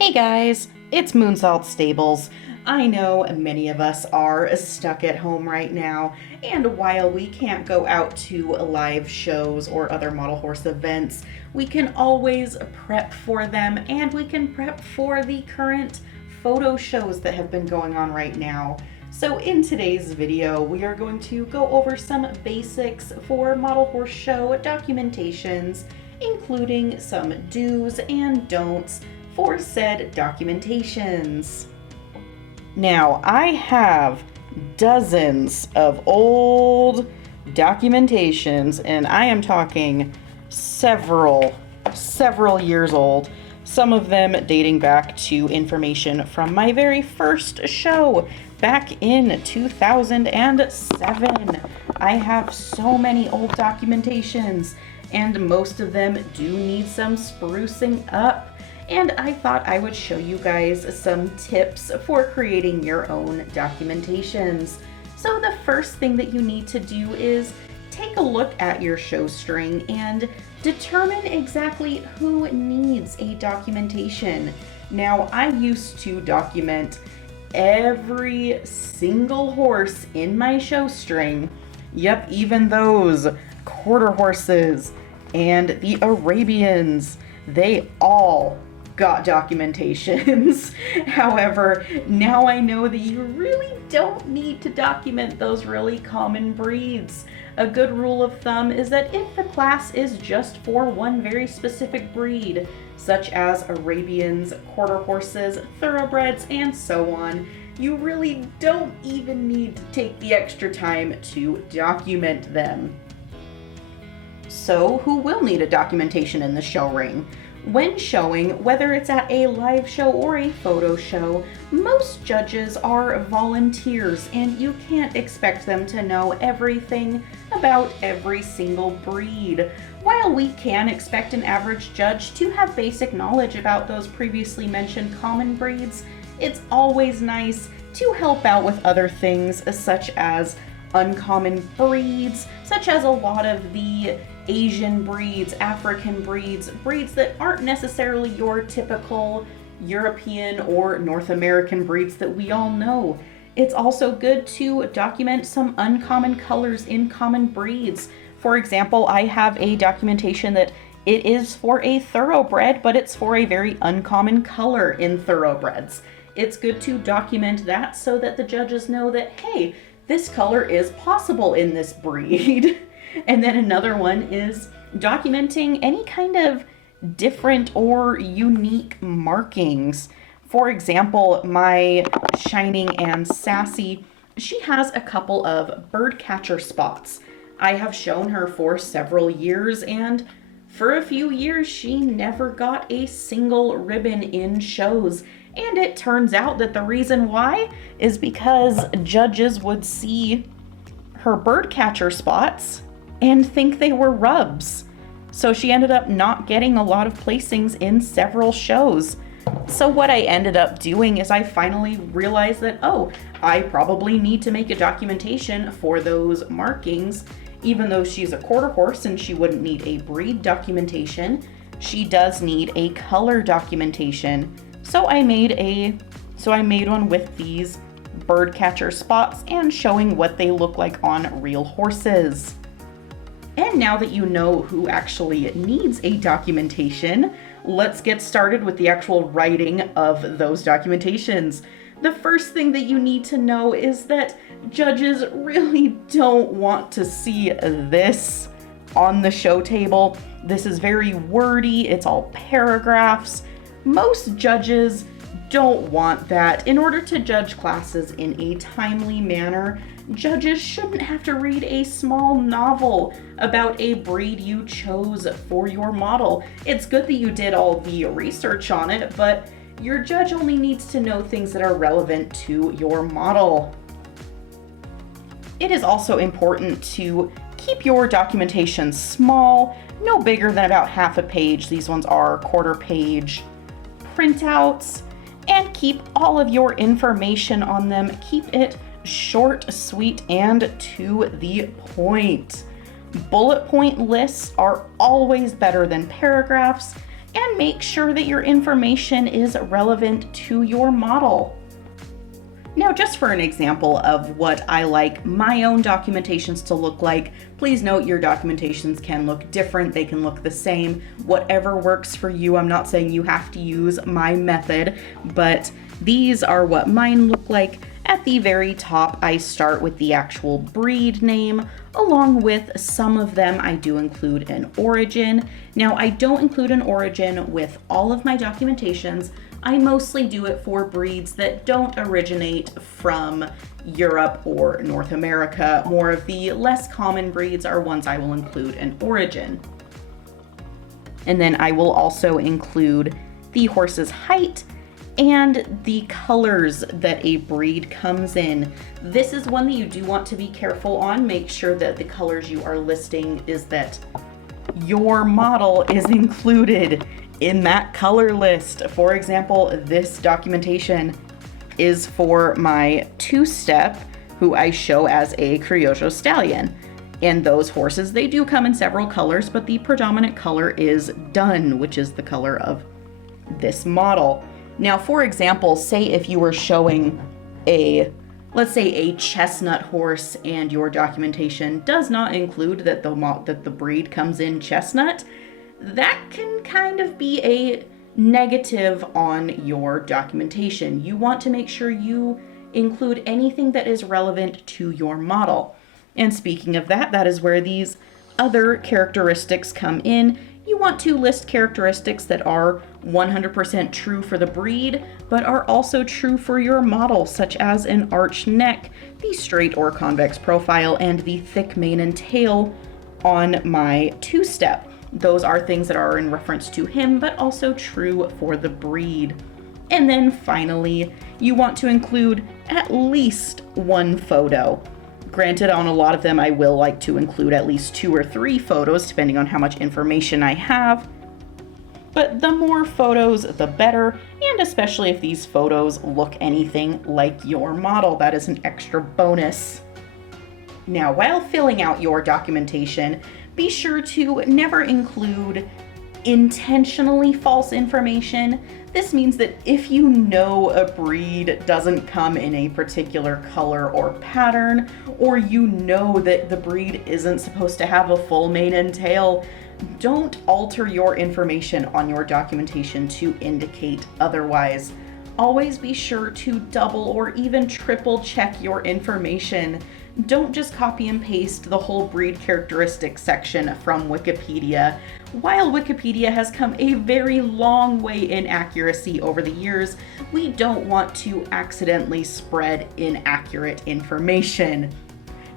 Hey guys, it's Moonsalt Stables. I know many of us are stuck at home right now, and while we can't go out to live shows or other model horse events, we can always prep for them, and we can prep for the current photo shows that have been going on right now. So in today's video, we are going to go over some basics for model horse show documentations, including some do's and don'ts for said documentations. Now, I have dozens of old documentations, and I am talking several years old, some of them dating back to information from my very first show back in 2007. I have so many old documentations, and most of them do need some sprucing up. And I thought I would show you guys some tips for creating your own documentations. So the first thing that you need to do is take a look at your show string and determine exactly who needs a documentation. Now, I used to document every single horse in my show string. Yep, even those quarter horses and the Arabians, they all got documentations. However, now I know that you really don't need to document those really common breeds. A good rule of thumb is that if the class is just for one very specific breed, such as Arabians, quarter horses, thoroughbreds, and so on, you really don't even need to take the extra time to document them. So, who will need a documentation in the show ring? When showing, whether it's at a live show or a photo show, most judges are volunteers, and you can't expect them to know everything about every single breed. While we can expect an average judge to have basic knowledge about those previously mentioned common breeds, it's always nice to help out with other things such as uncommon breeds, such as a lot of the Asian breeds, African breeds, breeds that aren't necessarily your typical European or North American breeds that we all know. It's also good to document some uncommon colors in common breeds. For example, I have a documentation that it is for a thoroughbred, but it's for a very uncommon color in thoroughbreds. It's good to document that so that the judges know that, hey, this color is possible in this breed. And then another one is documenting any kind of different or unique markings. For example, my Shining and Sassy, she has a couple of bird catcher spots. I have shown her for several years, and for a few years she never got a single ribbon in shows. And it turns out that the reason why is because judges would see her bird catcher spots and think they were rubs. So she ended up not getting a lot of placings in several shows. So what I ended up doing is I finally realized that, oh, I probably need to make a documentation for those markings. Even though she's a quarter horse and she wouldn't need a breed documentation, she does need a color documentation. So I made one with these bird catcher spots and showing what they look like on real horses. And now that you know who actually needs a documentation, let's get started with the actual writing of those documentations. The first thing that you need to know is that judges really don't want to see this on the show table. This is very wordy, it's all paragraphs. Most judges don't want that. In order to judge classes in a timely manner, judges shouldn't have to read a small novel about a breed you chose for your model. It's good that you did all the research on it, but your judge only needs to know things that are relevant to your model. It is also important to keep your documentation small, no bigger than about half a page. These ones are quarter page printouts, and keep all of your information on them. Keep it short, sweet, and to the point. Bullet point lists are always better than paragraphs. and make sure that your information is relevant to your model. Now, just for an example of what I like my own documentations to look like, please note your documentations can look different, they can look the same, whatever works for you. I'm not saying you have to use my method, but these are what mine look like. At the very top, I start with the actual breed name. Along with some of them, I do include an origin. Now, I don't include an origin with all of my documentations. I mostly do it for breeds that don't originate from Europe or North America. More of the less common breeds are ones I will include an origin. And then I will also include the horse's height and the colors that a breed comes in. This is one that you do want to be careful on. Make sure that the colors you are listing is that your model is included in that color list. For example, this documentation is for my two-step, who I show as a Criollo stallion. And those horses, they do come in several colors, but the predominant color is dun, which is the color of this model. Now, for example, say if you were showing let's say a chestnut horse and your documentation does not include that the breed comes in chestnut, that can kind of be a negative on your documentation. You want to make sure you include anything that is relevant to your model. And speaking of that, that is where these other characteristics come in. You want to list characteristics that are 100% true for the breed, but are also true for your model, such as an arched neck, the straight or convex profile, and the thick mane and tail on my two-step. Those are things that are in reference to him, but also true for the breed. And then finally, you want to include at least one photo. Granted, on a lot of them, I will like to include at least 2 or 3 photos, depending on how much information I have. But the more photos, the better, and especially if these photos look anything like your model, that is an extra bonus. Now, while filling out your documentation, be sure to never include intentionally false information. This means that if you know a breed doesn't come in a particular color or pattern, or you know that the breed isn't supposed to have a full mane and tail, don't alter your information on your documentation to indicate otherwise. Always be sure to double or even triple check your information. Don't just copy and paste the whole breed characteristics section from Wikipedia. While Wikipedia has come a very long way in accuracy over the years, we don't want to accidentally spread inaccurate information.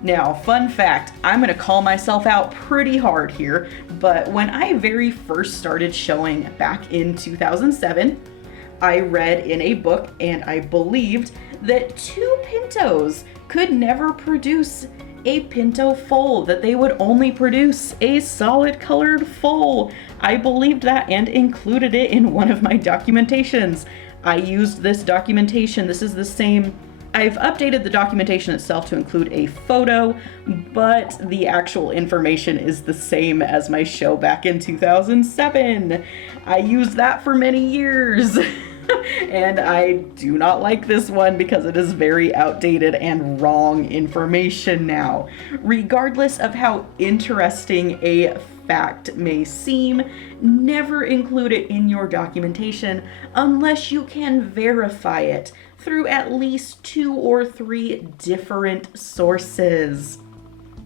Now, fun fact, I'm gonna call myself out pretty hard here, but when I very first started showing back in 2007, I read in a book and I believed that 2 pintos could never produce a pinto foal, that they would only produce a solid colored foal. I believed that and included it in one of my documentations. I used this documentation. This is the same. I've updated the documentation itself to include a photo, but the actual information is the same as my show back in 2007. I used that for many years. And I do not like this one because it is very outdated and wrong information now. Regardless of how interesting a fact may seem, never include it in your documentation unless you can verify it through at least 2 or 3 different sources.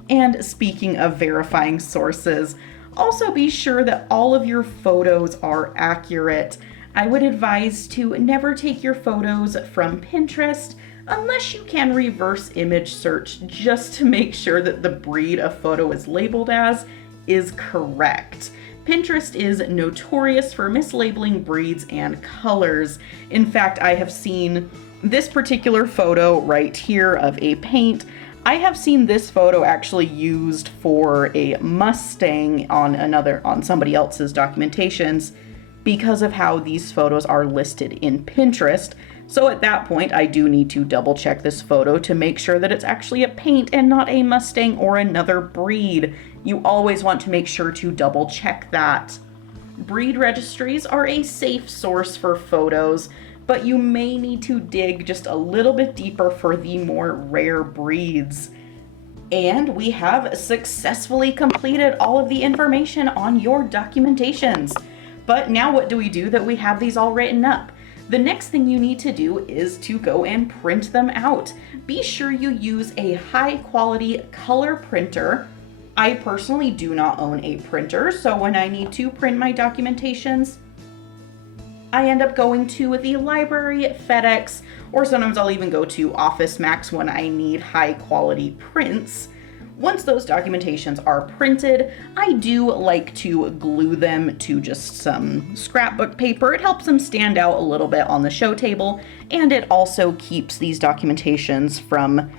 And speaking of verifying sources, also be sure that all of your photos are accurate. I would advise to never take your photos from Pinterest unless you can reverse image search just to make sure that the breed a photo is labeled as is correct. Pinterest is notorious for mislabeling breeds and colors. In fact, I have seen this particular photo right here of a paint. I have seen this photo actually used for a Mustang on somebody else's documentations, because of how these photos are listed in Pinterest. So at that point, I do need to double check this photo to make sure that it's actually a paint and not a Mustang or another breed. You always want to make sure to double check that. Breed registries are a safe source for photos, but you may need to dig just a little bit deeper for the more rare breeds. And we have successfully completed all of the information on your documentations. But now what do we do that we have these all written up? The next thing you need to do is to go and print them out. Be sure you use a high quality color printer. I personally do not own a printer, so when I need to print my documentations, I end up going to the library, FedEx, or sometimes I'll even go to Office Max when I need high quality prints. Once those documentations are printed, I do like to glue them to just some scrapbook paper. It helps them stand out a little bit on the show table, and it also keeps these documentations from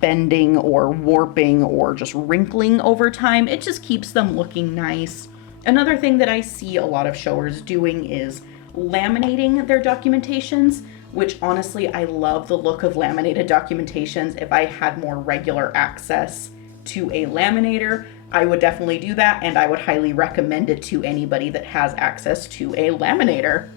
bending or warping or just wrinkling over time. It just keeps them looking nice. Another thing that I see a lot of showers doing is laminating their documentations, which honestly, I love the look of laminated documentations. If I had more regular access to a laminator, I would definitely do that, and I would highly recommend it to anybody that has access to a laminator.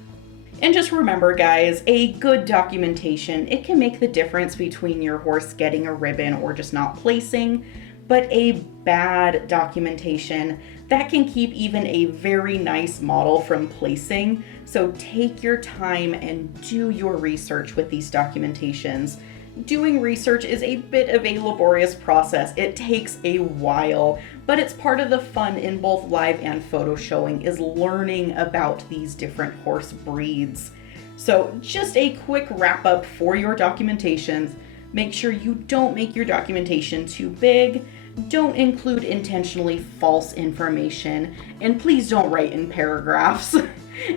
And just remember, guys, a good documentation, it can make the difference between your horse getting a ribbon or just not placing, but a bad documentation, that can keep even a very nice model from placing. So take your time and do your research with these documentations. Doing research is a bit of a laborious process. It takes a while, but it's part of the fun in both live and photo showing is learning about these different horse breeds. So just a quick wrap up for your documentations. Make sure you don't make your documentation too big. Don't include intentionally false information, and please don't write in paragraphs.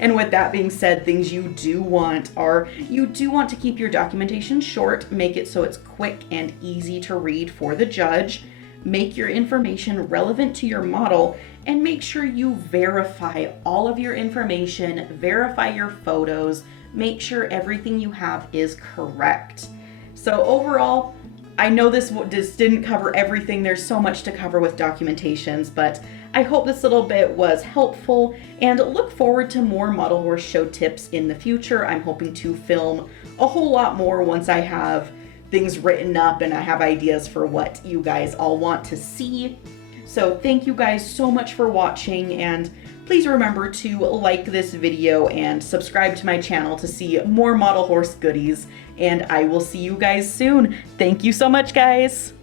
And with that being said, things you do want are, you do want to keep your documentation short, make it so it's quick and easy to read for the judge, make your information relevant to your model, and make sure you verify all of your information, verify your photos, make sure everything you have is correct. So overall, I know this didn't cover everything. There's so much to cover with documentations, but I hope this little bit was helpful, and look forward to more model horse show tips in the future. I'm hoping to film a whole lot more once I have things written up and I have ideas for what you guys all want to see. So thank you guys so much for watching, and please remember to like this video and subscribe to my channel to see more model horse goodies, and I will see you guys soon. Thank you so much, guys.